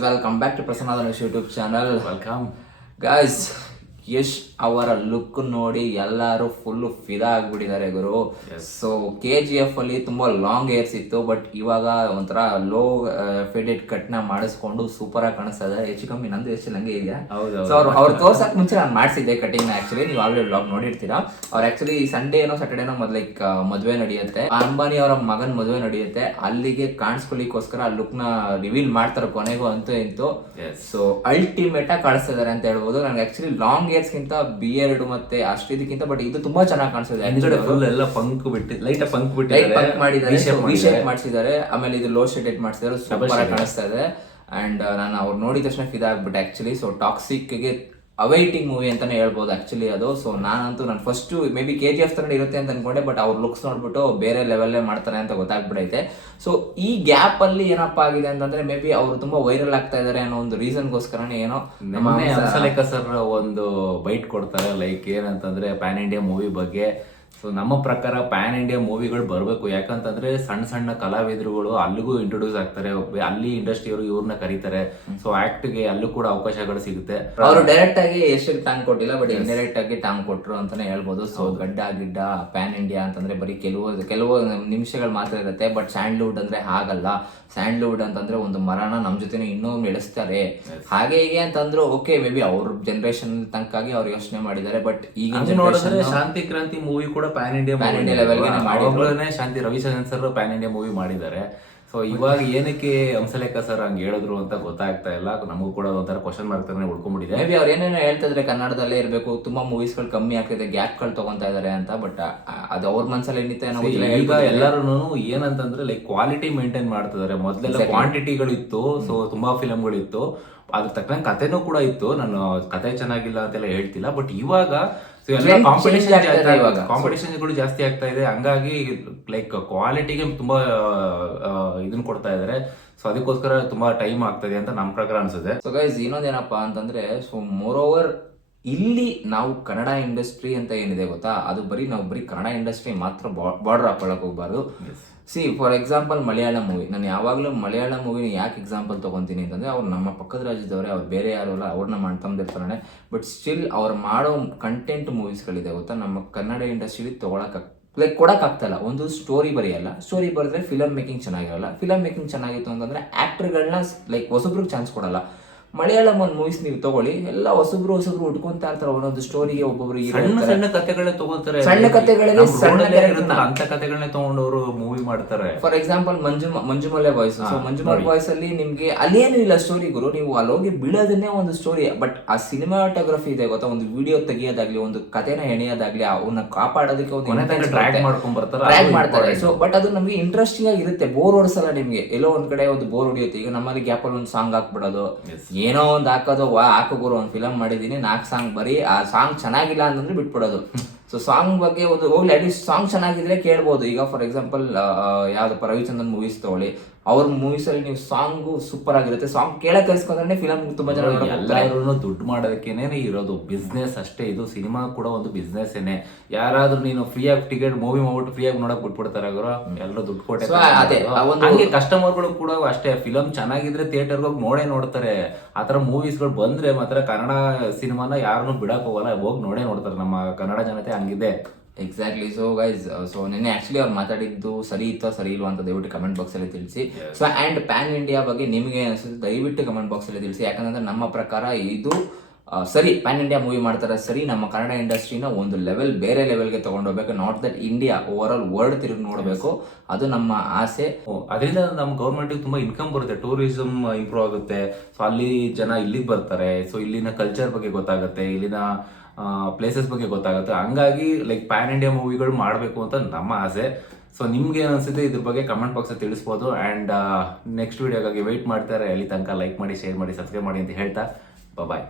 Welcome back to Prasanna's YouTube channel. Welcome. Guys, Yash ಅವರ look ನೋಡಿ ಎಲ್ಲಾರು ಫುಲ್ ಫಿದಾ ಆಗ್ಬಿಟ್ಟಿದ್ದಾರೆ ಗುರು. ಸೊ ಕೆ ಜಿ ಎಫ್ ಅಲ್ಲಿ ತುಂಬಾ ಲಾಂಗ್ ಏರ್ಸ್ ಇತ್ತು ಬಟ್ ಇವಾಗ ಒಂಥರ ಲೋ ಫೆಡೆಡ್ ಕಟ್ನ ಮಾಡಿಸ್ಕೊಂಡು ಸೂಪರ್ ಆಗಿ ಕಾಣಿಸ್ತಾ ಇದೆ. ಹೆಚ್ಚು ಕಮ್ಮಿ ನಂದು ಎಷ್ಟು ಲಂಗೆ ಇದೆಯಾ ಸೊ ಅವ್ರು ಅವ್ರು ತೋರ್ಸಕ್ ಮುಂಚೆ ನಾನು ಮಾಡಿಸಿದ್ದೆ ಕಟಿಂಗ್ ಆಕ್ಚುಲಿ ನೀವು ಆಲ್ರೆಡಿ ಬ್ಲಾಗ್ ನೋಡಿರ್ತೀರಾ. ಅವ್ರು ಆಕ್ಚುಲಿ ಸಂಡೇ ಏನೋ ಸಾಟರ್ಡೇನೋ ಮೊದ್ ಲೈಕ್ ಮದುವೆ ನಡೆಯುತ್ತೆ. ಅಂಬಾನಿ ಅವರ ಮಗನ್ ಮದುವೆ ನಡೆಯುತ್ತೆ. ಅಲ್ಲಿಗೆ ಕಾಣಿಸ್ಕೊಳ್ಳಿಕ್ಕೋಸ್ಕರ ಆ ಲುಕ್ನ ರಿವೀಲ್ ಮಾಡ್ತಾರೆ ಕೊನೆಗೂ ಅಂತೂ ಇಂತು. ಸೊ ಅಲ್ಟಿಮೇಟ್ ಆಗಿ ಕಾಣಿಸ್ತಾ ಇದಾರೆ ಅಂತ ಹೇಳ್ಬೋದು. ನನಗೆ ಆಕ್ಚುಲಿ ಲಾಂಗ್ ಏರ್ಸ್ ಗಿಂತ ಬಿಯರ್ಡ್ ಮತ್ತೆ ಅಷ್ಟು ಇದಕ್ಕಿಂತ ಬಟ್ ಇದು ತುಂಬಾ ಚೆನ್ನಾಗಿ ಕಾಣಿಸಿದೆ ಹಿಂದ್ಗಡೆ ಫುಲ್ ಎಲ್ಲ ಪಂಕ್ ಬಿಟ್ಟು ಲೈಟ್ ಪಂಕ್ ಲೈಟ್ ಪಂಕ್ ಮಾಡಿದ್ದಾರೆ ಮಾಡಿಸಿದ್ದಾರೆ. ಆಮೇಲೆ ಇದು ಲೋ ಶೇಡೆಡ್ ಮಾಡಿಸಿದ್ದಾರೆ ಸೂಪರ್ ಆಗಿ ಕಾಣಿಸ್ತಾ ಇದೆ. ಅಂಡ್ ನಾನು ಅವ್ರು ನೋಡಿದ ತಕ್ಷಣ ಇದಾಗ್ಬಿಟ್ಟು ಆಕ್ಚುಲಿ ಸೊ ಟಾಕ್ಸಿಕ್ಗೆ ಅವೈಟಿಂಗ್ ಮೂವಿ ಅಂತಾನೆ ಹೇಳ್ಬೋದು ಆಕ್ಚುಲಿ ಅದು. ಸೊ ನಾನಂತೂ ನಾನು first maybe K G F ತರ ಇರುತ್ತೆ ಅಂತ ಅನ್ಕೊಂಡೆ ಬಟ್ ಅವ್ರ ಲುಕ್ಸ್ ನೋಡ್ಬಿಟ್ಟು ಬೇರೆ ಲೆವೆಲ್ಲೇ ಮಾಡ್ತಾರೆ ಅಂತ ಗೊತ್ತಾಗ್ಬಿಡೈತೆ. ಸೊ ಈ ಗ್ಯಾಪ್ ಅಲ್ಲಿ ಏನಪ್ಪಾ ಆಗಿದೆ ಅಂತಂದ್ರೆ ಮೇ ಬಿ ಅವರು ತುಂಬಾ ವೈರಲ್ ಆಗ್ತಾ ಇದಾರೆ ಅನ್ನೋ ಒಂದು ರೀಸನ್ ಗೋಸ್ಕರನೇ ಏನೋ ನಮ್ಮ ಸರ್ ಒಂದು ಬೈಟ್ ಕೊಡ್ತಾರೆ ಲೈಕ್ ಏನಂತಂದ್ರೆ ಪ್ಯಾನ್ ಇಂಡಿಯಾ ಮೂವಿ ಬಗ್ಗೆ. ಸೊ ನಮ್ಮ ಪ್ರಕಾರ ಪ್ಯಾನ್ ಇಂಡಿಯಾ ಮೂವಿಗಳು ಬರಬೇಕು. ಯಾಕಂತಂದ್ರೆ ಸಣ್ಣ ಸಣ್ಣ ಕಲಾವಿದರುಗಳು ಅಲ್ಲಿಗೂ ಇಂಟ್ರೊಡ್ಯೂಸ್ ಆಗ್ತಾರೆ. ಅಲ್ಲಿ ಇಂಡಸ್ಟ್ರಿಯವರು ಇವ್ರನ್ನ ಕರೀತಾರೆ. ಸೊ ಆಕ್ಟ್ಗೆ ಅಲ್ಲೂ ಕೂಡ ಅವಕಾಶಗಳು ಸಿಗುತ್ತೆ. ಅವರು ಡೈರೆಕ್ಟ್ ಆಗಿ ಎಷ್ಟು ಟಾಂಗ್ ಕೊಟ್ಟಿಲ್ಲ ಬಟ್ ಇಂಡೈರೆಕ್ಟ್ ಆಗಿ ಟಾಂಗ್ ಕೊಟ್ಟರು ಅಂತಾನೆ ಹೇಳ್ಬೋದು. ಸೊ ಗಡ್ಡ ಗಿಡ್ಡ ಪ್ಯಾನ್ ಇಂಡಿಯಾ ಅಂತಂದ್ರೆ ಬರೀ ಕೆಲವು ಕೆಲವು ನಿಮಿಷಗಳು ಮಾತ್ರ ಇರುತ್ತೆ. ಬಟ್ ಸ್ಯಾಂಡ್ಲ್ವುಡ್ ಅಂದ್ರೆ ಹಾಗಲ್ಲ. ಸ್ಯಾಂಡ್ಲ್ವುಡ್ ಅಂತಂದ್ರೆ ಒಂದು ಮರಣ ನಮ್ಮ ಜೊತೆ ಇನ್ನೂ ಬೆಳೆಸ್ತಾರೆ ಹಾಗೆ ಹೀಗೆ ಅಂತಂದ್ರೆ ಓಕೆ ಮೇ ಬಿ ಅವ್ರ ಜನರೇಷನ್ ತನಕ ಅವ್ರು ಯೋಚನೆ ಮಾಡಿದ್ದಾರೆ ಬಟ್ ಈಗ ನೋಡಿದ್ರೆ ಶಾಂತಿ ಕ್ರಾಂತಿ ಮೂವಿ ಕೂಡ ಪ್ಯಾನ್ ಇಂಡಿಯಾ ಪ್ಯಾನ್ ಇಂಡಿಯಾ ಮಾಡಿದ್ರು. Shanti Ravichandran sir pan India movie ಮಾಡಿದ್ದಾರೆ. ಸೊ ಇವಾಗ ಏನಕ್ಕೆ ಹಂಸಲೇಖ ಸರ್ ಹಂಗೆ ಹೇಳಿದ್ರು ಅಂತ ಗೊತ್ತಾಗ್ತಾ ಇಲ್ಲ. ನಮಗೂ ಕೂಡ ಒಂಥರ ಕ್ವಶನ್ ಮಾರ್ಕ್ ತರನೇ ಉಳ್ಕೊಂಡ್ಬಿಟ್ಟಿದೆ. ಮೇ ಬಿ ಅವ್ರು ಏನೇನೋ ಹೇಳ್ತಾ ಇದ್ರೆ ಕನ್ನಡದಲ್ಲೇ ಇರಬೇಕು. ತುಂಬಾ ಮೂವೀಸ್ಗಳು ಕಮ್ಮಿ ಆಗ್ತಿದೆ ಗ್ಯಾಪ್ಗಳು ತಗೊಂತಾ ಇದ್ದಾರೆ ಅಂತ ಬಟ್ ಅದು ಅವ್ರ ಮನಸ್ಸಲ್ಲಿ ಏನಿತ್ತು ಈಗ. ಎಲ್ಲರೂ ಏನಂತಂದ್ರೆ ಲೈಕ್ ಕ್ವಾಲಿಟಿ ಮೇಂಟೈನ್ ಮಾಡ್ತಿದ್ದಾರೆ ಮೊದಲೆಲ್ಲ ಕ್ವಾಂಟಿಟಿಗಳಿತ್ತು ಸೊ ತುಂಬಾ ಫಿಲಮ್ಗಳಿತ್ತು ಅದ್ರ ತಕ್ಕಂಗೆ ಕಥೆನೂ ಕೂಡ ಇತ್ತು. ನಾನು ಕತೆ ಚೆನ್ನಾಗಿಲ್ಲ ಅಂತೆಲ್ಲ ಹೇಳ್ತಿಲ್ಲ. ಬಟ್ ಇವಾಗ ಕಾಂಪಿಟೇಷನ್ ಇವಾಗ. ಕಾಂಪಿಟೇಷನ್ಗಳು ಜಾಸ್ತಿ ಆಗ್ತಾ ಇದೆ. ಹಂಗಾಗಿ ಲೈಕ್ ಕ್ವಾಲಿಟಿಗೆ ತುಂಬಾ ಇದನ್ನ ಕೊಡ್ತಾ ಇದಾರೆ. ಸೊ ಅದಕ್ಕೋಸ್ಕರ ತುಂಬಾ ಟೈಮ್ ಆಗ್ತದೆ ಅಂತ ನಮ್ಮ ಪ್ರಕಾರ ಅನ್ಸುತ್ತೆ. ಸೊ ಗೈಸ್ ಇನ್ನೊಂದೇನಪ್ಪ ಅಂತಂದ್ರೆ ಸೊ ಮೋರ್ ಓವರ್ ಇಲ್ಲಿ ನಾವು ಕನ್ನಡ ಇಂಡಸ್ಟ್ರಿ ಅಂತ ಏನಿದೆ ಗೊತ್ತಾ? ಅದು ಬರೀ ನಾವು ಬರೀ ಕನ್ನಡ ಇಂಡಸ್ಟ್ರಿ ಮಾತ್ರ ಬಾರ್ಡರ್ ಹಾಕೊಳಕ್ ಹೋಗ್ಬಾರ್ದು. See for example Malayalam movie ನಾನು ಯಾವಾಗಲೂ ಮಲಯಾಳಂ ಮೂವಿನ ಯಾಕೆ ಎಕ್ಸಾಂಪಲ್ ತೊಗೊತೀನಿ ಅಂತಂದರೆ, ಅವ್ರು ನಮ್ಮ ಪಕ್ಕದ ರಾಜ್ಯದವರೇ, ಅವ್ರು ಬೇರೆ ಯಾರು ಅಲ್ಲ, ಅವ್ರನ್ನ ಮಾಡ್ತಂದಿರ್ತಾರೆ ಬಟ್ ಸ್ಟಿಲ್ ಅವ್ರು ಮಾಡೋ ಕಂಟೆಂಟ್ ಮೂವೀಸ್ಗಳಿದೆ ಗೊತ್ತಾ? ನಮ್ಮ ಕನ್ನಡ ಇಂಡಸ್ಟ್ರಿಲಿ ತೊಗೊಳಕ್ಕೆ ಲೈಕ್ ಕೊಡೋಕ್ಕಾಗ್ತಲ್ಲ ಒಂದು ಸ್ಟೋರಿ ಬರೆಯಲ್ಲ. ಸ್ಟೋರಿ ಬರೆದ್ರೆ ಫಿಲಮ್ ಮೇಕಿಂಗ್ ಚೆನ್ನಾಗಿರಲ್ಲ. ಫಿಲಮ್ ಮೇಕಿಂಗ್ ಚೆನ್ನಾಗಿತ್ತು ಅಂತಂದರೆ ಆ್ಯಕ್ಟ್ರ್ಗಳನ್ನ ಲೈಕ್ ಹೊಸಬ್ರಿಗೆ ಚಾನ್ಸ್ ಕೊಡಲ್ಲ. ಮಲಯಾಳಂ ಒಂದು ಮೂವೀಸ್ ನೀವು ತಗೊಳ್ಳಿ. ಎಲ್ಲ ಹೊಸಬ್ರು ಹೊಸಬ್ರು ಉಟ್ಕೊಂತ ಇರ್ತಾರೆ ಒಂದೊಂದು ಸ್ಟೋರಿಗೆ ಒಬ್ಬೊಬ್ರು ಸಣ್ಣ. ಸಣ್ಣ ಕಥೆಗಳನ್ನ ತಗೋತಾರೆ ಸಣ್ಣ ಕಥೆಗಳಿಗೆ ಸಣ್ಣ. ಅಂತ ಕಥೆಗಳನ್ನೇ ತಗೊಂಡವರು ಮೂವಿ ಮಾಡ್ತಾರೆ. For example Manju Manjummel Boys so Manjummel Boys ಅಲ್ಲಿ ನಿಮ್ಗೆ ಅಲ್ಲೇನು ಇಲ್ಲ ಸ್ಟೋರಿ ಗುರು. ನೀವು ಅಲ್ಲೋಗಿ ಹೋಗಿ ಬೀಳೋದನ್ನೇ ಒಂದು ಸ್ಟೋರಿ ಬಟ್ ಆ ಸಿನಿಮಾಟೋಗ್ರಫಿ ಇದೆ ಗೊತ್ತಾ? ಒಂದು ವಿಡಿಯೋ ತೆಗಿಯೋದಾಗ್ಲಿ ಒಂದು ಕಥೆನ ಹೆಣೆಯೋದಾಗ್ಲಿ ಅವನ್ನ ಕಾಪಾಡೋದಕ್ಕೆ ಒಂದು ಟ್ರ್ಯಾಕ್ ಮಾಡ್ಕೊಂಡ್ ಬರ್ತಾರೆ ಟ್ರ್ಯಾಕ್ ಮಾಡ್ತಾರೆ. ಸೊ ಬಟ್ ಅದು ನಮಗೆ ಇಂಟ್ರೆಸ್ಟಿಂಗ್ ಆಗಿರುತ್ತೆ ಬೋರ್ ಹೊಡ್ಸಲ್ಲ ನಿಮ್ಗೆ. ಎಲ್ಲೋ ಒಂದ್ ಕಡೆ ಒಂದು ಬೋರ್ ಹೊಡಿಯುತ್ತೆ. ಈಗ ನಮ್ಮಲ್ಲಿ ಗ್ಯಾಪ್ ಅಲ್ಲಿ ಒಂದು ಸಾಂಗ್ ಹಾಕ್ಬಿಡೋದು. ಏನೋ ಒಂದು ಹಾಕೋದು, ವಾ, ಹಾಕೋ ಗುರು, ಒಂದು ಫಿಲಮ್ ಮಾಡಿದ್ದೀನಿ ನಾಲ್ಕು ಸಾಂಗ್ ಬರೀ, ಆ ಸಾಂಗ್ ಚೆನ್ನಾಗಿಲ್ಲ ಅಂತಂದ್ರೆ ಬಿಟ್ಬಿಡೋದು. ಸೊ ಸಾಂಗ್ ಬಗ್ಗೆ ಒಂದು ಹೋಗ್ಲಿ ಅಟ್ಲೀಸ್ಟ್ ಸಾಂಗ್ ಚೆನ್ನಾಗಿದ್ರೆ ಕೇಳ್ಬೋದು. ಈಗ ಫಾರ್ ಎಕ್ಸಾಂಪಲ್ ಯಾವ್ದಪ್ಪ, ರವಿಚಂದ್ರನ್ ಮೂವೀಸ್ ತಗೊಳ್ಳಿ ಅವ್ರ ಮೂವೀಸ್ ಅಲ್ಲಿ ನೀವು ಸಾಂಗ್ ಸೂಪರ್ ಆಗಿರುತ್ತೆ. ಸಾಂಗ್ ಕೇಳಕ್ ಕಲ್ಸ್ಕೊಂಡ್ರೆ ಫಿಲಮ್ ತುಂಬಾ ಜನ. ಎಲ್ಲರೂ ದುಡ್ಡು ಮಾಡೋದಕ್ಕೇನೆ ಇರೋದು. ಬಿಸ್ನೆಸ್ ಅಷ್ಟೇ ಇದು ಸಿನಿಮಾ ಕೂಡ ಒಂದು ಬಿಸ್ನೆಸ್ ಏನೇ. ಯಾರಾದ್ರೂ ನೀನು ಫ್ರೀ ಆಗಿ ಟಿಕೆಟ್ ಮೂವಿ ಮಾಡ್ಬಿಟ್ಟು ಫ್ರೀ ಆಗಿ ನೋಡಕ್ ಬಿಟ್ಬಿಡ್ತಾರೆ ಅವರು ಎಲ್ಲರೂ ದುಡ್ಡು ಕೊಟ್ಟೆ ಅದೇ, ಆ ಒಂದು- ಹಂಗೆ ಕಸ್ಟಮರ್ಗಳು ಕೂಡ ಅಷ್ಟೇ ಫಿಲಮ್ ಚೆನ್ನಾಗಿದ್ರೆ ಥಿಯೇಟರ್ಗೆ ಹೋಗಿ ನೋಡೇ ನೋಡ್ತಾರೆ. ಆತರ ಮೂವೀಸ್ಗಳು ಬಂದ್ರೆ ಮಾತ್ರ ಕನ್ನಡ ಸಿನಿಮಾನ ಯಾರನ್ನೂ ಬಿಡಕ್ ಹೋಗಲ್ಲ ಹೋಗಿ ನೋಡೇ ನೋಡ್ತಾರೆ ನಮ್ಮ ಕನ್ನಡ ಜನತೆ ಹಂಗಿದೆ. ಎಕ್ಸಾಕ್ಟ್ಲಿ ಸೊ ಗೈಸ್ ಸೊ ನಿನ್ನೆ ಆಕ್ಚುಲಿ ಅವ್ರು ಮಾತಾಡಿದ್ದು ಸರಿ ಇತ್ತೋ ಸರಿ ಇಲ್ವಾ ಅಂತ ದಯವಿಟ್ಟು ಕಮೆಂಟ್ ಬಾಕ್ಸ್ ಅಲ್ಲಿ ತಿಳಿಸಿ. ಸೊ ಆ್ಯಂಡ್ ಪ್ಯಾನ್ ಇಂಡಿಯಾ ಬಗ್ಗೆ ನಿಮಗೆ ಅನಿಸುತ್ತೆ ದಯವಿಟ್ಟು ಕಮೆಂಟ್ ಬಾಕ್ಸ್ ಅಲ್ಲಿ ತಿಳಿಸಿ. ಯಾಕಂದ್ರೆ ನಮ್ಮ ಪ್ರಕಾರ ಇದು ಸರಿ ಪ್ಯಾನ್ ಇಂಡಿಯಾ ಮೂವಿ ಮಾಡ್ತಾರೆ. ಸರಿ, ನಮ್ಮ ಕನ್ನಡ ಇಂಡಸ್ಟ್ರಿನ ಒಂದು ಲೆವೆಲ್ ಬೇರೆ ಲೆವೆಲ್ಗೆ ತಗೊಂಡೋಗ್ಬೇಕು. Not that India over all world ತಿರುಗಿ ನೋಡಬೇಕು. ಅದು ನಮ್ಮ ಆಸೆ. ಅದರಿಂದ ನಮ್ಮ ಗೌರ್ಮೆಂಟಿಗೆ ತುಂಬಾ ಇನ್ಕಮ್ ಬರುತ್ತೆ. ಟೂರಿಸಂ ಇಂಪ್ರೂವ್ ಆಗುತ್ತೆ. ಸೊ ಅಲ್ಲಿ ಜನ ಇಲ್ಲಿಗೆ ಬರ್ತಾರೆ. ಸೊ ಇಲ್ಲಿನ ಕಲ್ಚರ್ ಬಗ್ಗೆ ಗೊತ್ತಾಗುತ್ತೆ. ಇಲ್ಲಿನ ಪ್ಲೇಸಸ್ ಬಗ್ಗೆ ಗೊತ್ತಾಗುತ್ತೆ. ಹಂಗಾಗಿ ಲೈಕ್ ಪ್ಯಾನ್ ಇಂಡಿಯಾ ಮೂವಿಗಳು ಮಾಡಬೇಕು ಅಂತ ನಮ್ಮ ಆಸೆ. ಸೊ ನಿಮ್ಗೆ ಏನು ಅನ್ಸುತ್ತೆ ಇದ್ರ ಬಗ್ಗೆ ಕಮೆಂಟ್ ಬಾಕ್ಸ್ ತಿಳಿಸ್ಬೋದು. ಆ್ಯಂಡ್ ನೆಕ್ಸ್ಟ್ ವಿಡಿಯೋಗಾಗಿ ವೆಯ್ಟ್ ಮಾಡ್ತಾರೆ. ಅಲ್ಲಿ ತನಕ ಲೈಕ್ ಮಾಡಿ ಶೇರ್ ಮಾಡಿ ಸಬ್ಸ್ಕ್ರೈಬ್ ಮಾಡಿ ಅಂತ ಹೇಳ್ತಾ. ಬಾಯ್